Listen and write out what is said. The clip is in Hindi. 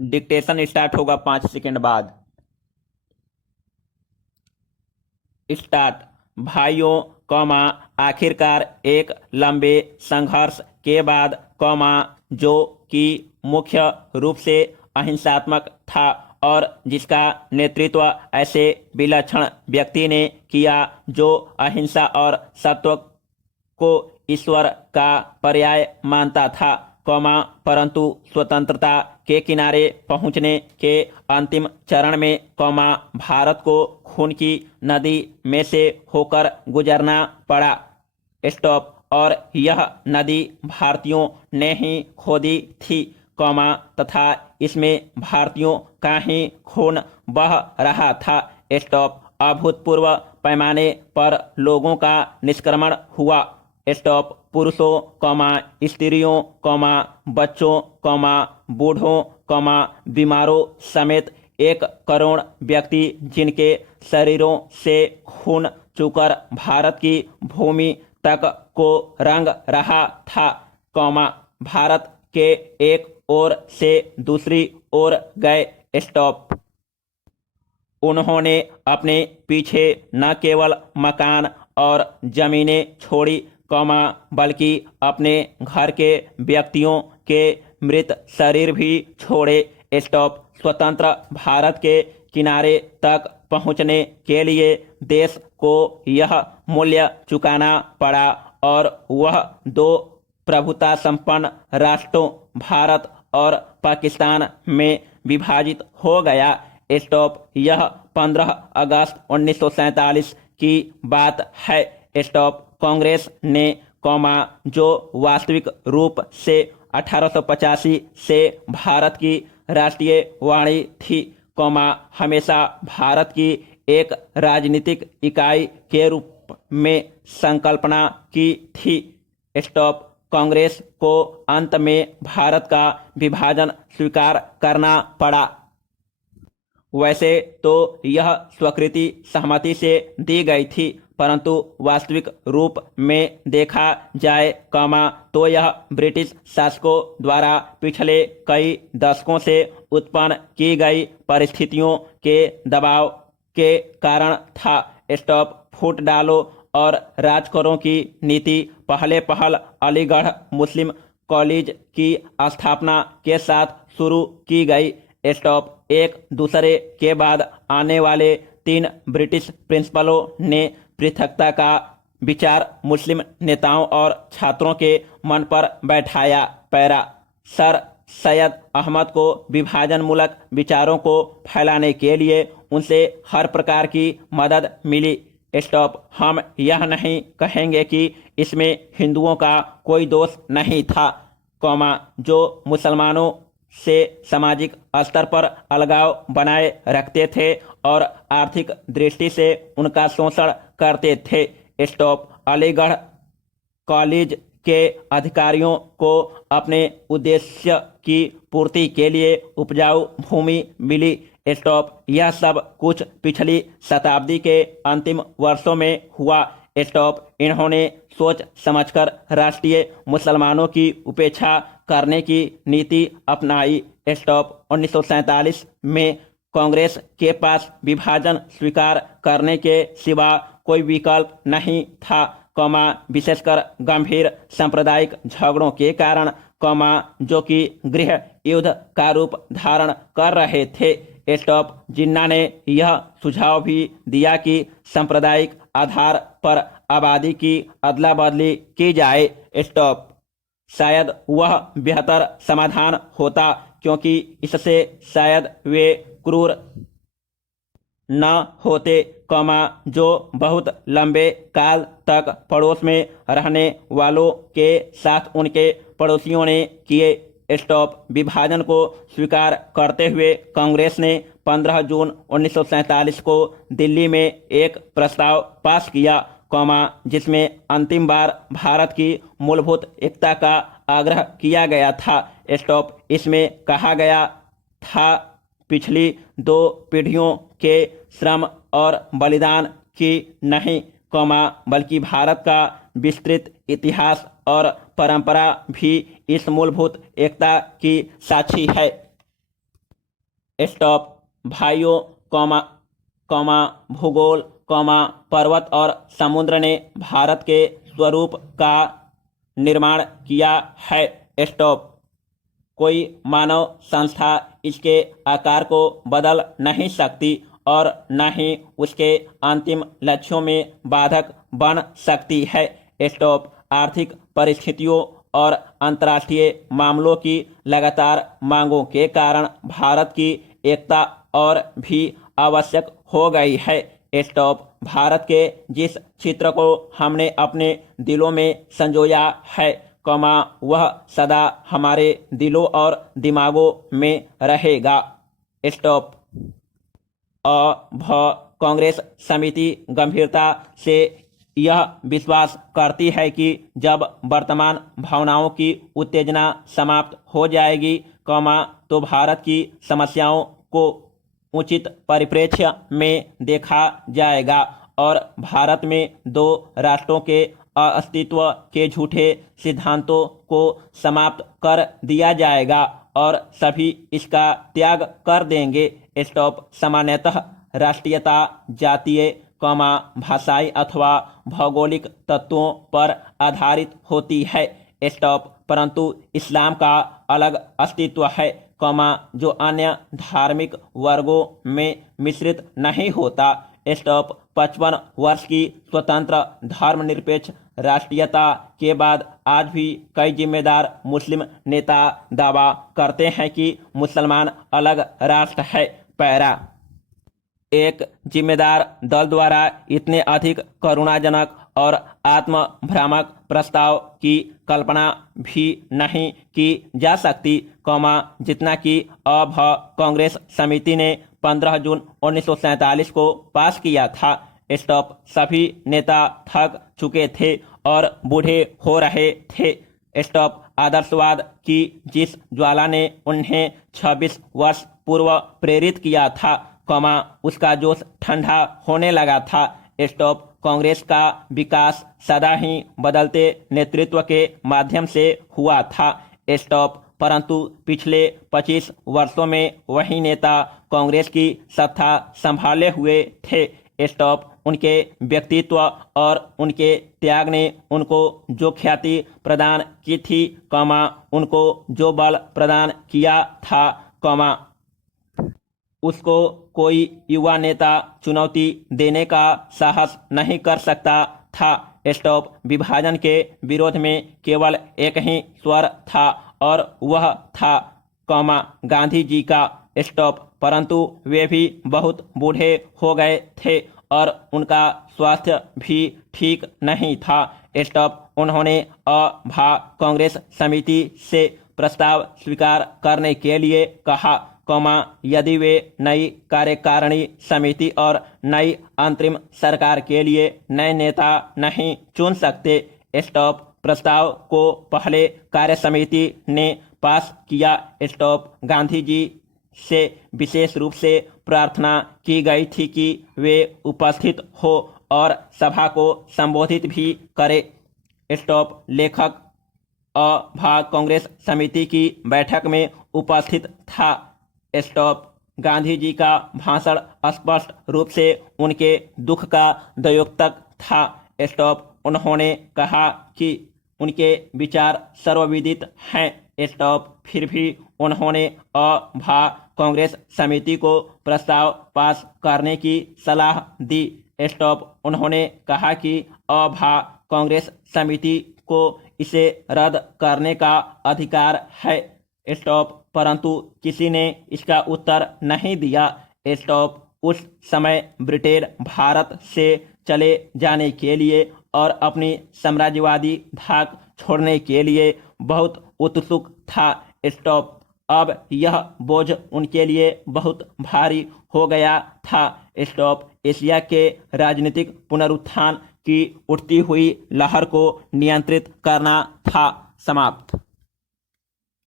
डिक्टेशन स्टार्ट होगा 5 सेकंड बाद। स्टार्ट। भाइयों, आखिरकार एक लंबे संघर्ष के बाद, जो कि मुख्य रूप से अहिंसात्मक था और जिसका नेतृत्व ऐसे विलक्षण व्यक्ति ने किया जो अहिंसा और सत्व को ईश्वर का पर्याय मानता था, परंतु स्वतंत्रता के किनारे पहुंचने के अंतिम चरण में, भारत को खून की नदी में से होकर गुजरना पड़ा। स्टॉप। और यह नदी भारतीयों ने ही खोदी थी, तथा इसमें भारतीयों का ही खून बह रहा था। स्टॉप। अभूतपूर्व पैमाने पर लोगों का निष्क्रमण हुआ। स्टॉप। पुरुषों, स्त्रियों, बच्चों, बूढ़ों, बीमारों समेत 1 करोड़ व्यक्ति जिनके शरीरों से खून चूकर भारत की भूमि तक को रंग रहा था, भारत के एक ओर से दूसरी ओर गए। स्टॉप। उन्होंने अपने पीछे न केवल मकान और जमीनें छोड़ी, बल्कि अपने घर के व्यक्तियों के मृत शरीर भी छोड़े। स्टॉप। स्वतंत्र भारत के किनारे तक पहुंचने के लिए देश को यह मूल्य चुकाना पड़ा और वह 2 प्रभुता संपन्न राष्ट्रों भारत और पाकिस्तान में विभाजित हो गया। स्टॉप। यह 15 अगस्त 1947 की बात है। स्टॉप। कांग्रेस ने, जो वास्तविक रूप से 1885 से भारत की राष्ट्रीय वाणी थी, हमेशा भारत की एक राजनीतिक इकाई के रूप में संकल्पना की थी। स्टॉप। कांग्रेस को अंत में भारत का विभाजन स्वीकार करना पड़ा। वैसे तो यह स्वीकृति सहमति से दी गई थी, परंतु वास्तविक रूप में देखा जाए, तो यह ब्रिटिश शासकों द्वारा पिछले कई दशकों से उत्पन्न की गई परिस्थितियों के दबाव के कारण था। स्टॉप। फूट डालो और राज करो की नीति पहल अलीगढ़ मुस्लिम कॉलेज की स्थापना के साथ शुरू की गई। स्टॉप। एक दूसरे के बाद आने वाले 3 ब्रिटिश प्रिंसिपलों ने पृथकता का विचार मुस्लिम नेताओं और छात्रों के मन पर बैठाया। पैरा। सर सैयद अहमद को विभाजन मूलक विचारों को फैलाने के लिए उनसे हर प्रकार की मदद मिली। स्टॉप। हम यह नहीं कहेंगे कि इसमें हिंदुओं का कोई दोष नहीं था, जो मुसलमानों से सामाजिक स्तर पर अलगाव बनाए रखते थे और आर्थिक दृष्टि से उनका शोषण करते थे। स्टॉप। अलीगढ़ कॉलेज के अधिकारियों को अपने उद्देश्य की पूर्ति के लिए उपजाऊ भूमि मिली। स्टॉप। यह सब कुछ पिछली शताब्दी के अंतिम वर्षों में हुआ। स्टॉप। इन्होंने सोच समझकर राष्ट्रीय मुसलमानों की उपेक्षा करने की नीति अपनाई। स्टॉप। 1947 में कांग्रेस के पास विभाजन स्वीकार करने के सिवा कोई विकल्प नहीं था, विशेषकर गंभीर सांप्रदायिक झगड़ों के कारण, जो कि गृह युद्ध का रूप धारण कर रहे थे। स्टॉप। जिन्ना ने यह सुझाव भी दिया कि सांप्रदायिक आधार पर आबादी की अदला बदली की जाए। स्टॉप। शायद वह बेहतर समाधान होता, क्योंकि इससे शायद वे क्रूर न होते, जो बहुत लंबे काल तक पड़ोस में रहने वालों के साथ उनके पड़ोसियों ने किए। स्टॉप। विभाजन को स्वीकार करते हुए कांग्रेस ने 15 जून 1947 को दिल्ली में एक प्रस्ताव पास किया, जिसमें अंतिम बार भारत की मूलभूत एकता का आग्रह किया गया था। स्टॉप। इसमें कहा गया था, पिछली 2 पीढ़ियों के श्रम और बलिदान की नहीं, बल्कि भारत का विस्तृत इतिहास और परंपरा भी इस मूलभूत एकता की साक्षी है। स्टॉप। भाइयों, कौमा कौमा भूगोल, कौमा पर्वत और समुद्र ने भारत के स्वरूप का निर्माण किया है। स्टॉप। कोई मानव संस्था इसके आकार को बदल नहीं सकती और न ही उसके अंतिम लक्ष्यों में बाधक बन सकती है। स्टॉप। आर्थिक परिस्थितियों और अंतर्राष्ट्रीय मामलों की लगातार मांगों के कारण भारत की एकता और भी आवश्यक हो गई है। स्टॉप। भारत के जिस चित्र को हमने अपने दिलों में संजोया है, कौमा, वह सदा हमारे दिलों और दिमागों में रहेगा। स्टॉप। कांग्रेस समिति गंभीरता से यह विश्वास करती है कि जब वर्तमान भावनाओं की उत्तेजना समाप्त हो जाएगी, कौमा, तो भारत की समस्याओं को उचित परिप्रेक्ष्य में देखा जाएगा और भारत में दो राष्ट्रों के अस्तित्व के झूठे सिद्धांतों को समाप्त कर दिया जाएगा और सभी इसका त्याग कर देंगे। स्टॉप। सामान्यतः राष्ट्रीयता जातीय, कौमा, भाषाई अथवा भौगोलिक तत्वों पर आधारित होती है। स्टॉप। परंतु इस्लाम का अलग अस्तित्व है, कौमा, जो अन्य धार्मिक वर्गों में मिश्रित नहीं होता। स्टॉप। 55 वर्ष की स्वतंत्र धर्मनिरपेक्ष राष्ट्रीयता के बाद आज भी कई जिम्मेदार मुस्लिम नेता दावा करते हैं कि मुसलमान अलग राष्ट्र है। पैरा। एक जिम्मेदार दल द्वारा इतने अधिक करुणाजनक और आत्मभ्रामक प्रस्ताव की कल्पना भी नहीं की जा सकती, कौमा, जितना कि अब कांग्रेस समिति ने 15 जून 1947 को पास किया था। स्टॉप। सभी नेता थक चुके थे और बूढ़े हो रहे थे। स्टॉप। आदर्शवाद की जिस ज्वाला ने उन्हें 26 वर्ष पूर्व प्रेरित किया था, कौमा, उसका जोश ठंडा होने लगा था। स्टॉप। कांग्रेस का विकास सदा ही बदलते नेतृत्व के माध्यम से हुआ था। स्टॉप। परंतु पिछले 25 वर्षों में वही नेता कांग्रेस की सत्ता संभाले हुए थे। स्टॉप। उनके व्यक्तित्व और उनके त्याग ने उनको जो ख्याति प्रदान की थी, कौमा, उनको जो बल प्रदान किया था, कौमा, उसको कोई युवा नेता चुनौती देने का साहस नहीं कर सकता था। स्टॉप। विभाजन के विरोध में केवल एक ही स्वर था और वह था, कौमा, गांधी जी का। स्टॉप। परंतु वे भी बहुत बूढ़े हो गए थे और उनका स्वास्थ्य भी ठीक नहीं था। स्टॉप। उन्होंने कांग्रेस समिति से प्रस्ताव स्वीकार करने के लिए कहा, कौमा, यदि वे नई कार्यकारिणी समिति और नई अंतरिम सरकार के लिए नए नेता नहीं चुन सकते। स्टॉप। प्रस्ताव को पहले कार्य समिति ने पास किया। स्टॉप। गांधी जी से विशेष रूप से प्रार्थना की गई थी कि वे उपस्थित हो और सभा को संबोधित भी करे। स्टॉप। लेखक कांग्रेस समिति की बैठक में उपस्थित था। स्टॉप। गांधी जी का भाषण स्पष्ट रूप से उनके दुख का द्योतक था। स्टॉप। उन्होंने कहा कि उनके विचार सर्वविदित हैं। स्टॉप। फिर भी उन्होंने कांग्रेस समिति को प्रस्ताव पास करने की सलाह दी। स्टॉप। उन्होंने कहा कि कांग्रेस समिति को इसे रद्द करने का अधिकार है। स्टॉप। परंतु किसी ने इसका उत्तर नहीं दिया। स्टॉप। उस समय ब्रिटेन भारत से चले जाने के लिए और अपनी साम्राज्यवादी धाक छोड़ने के लिए बहुत उत्सुक था। स्टॉप। अब यह बोझ उनके लिए बहुत भारी हो गया था। स्टॉप। एशिया के राजनीतिक पुनरुत्थान की उठती हुई लहर को नियंत्रित करना था। समाप्त।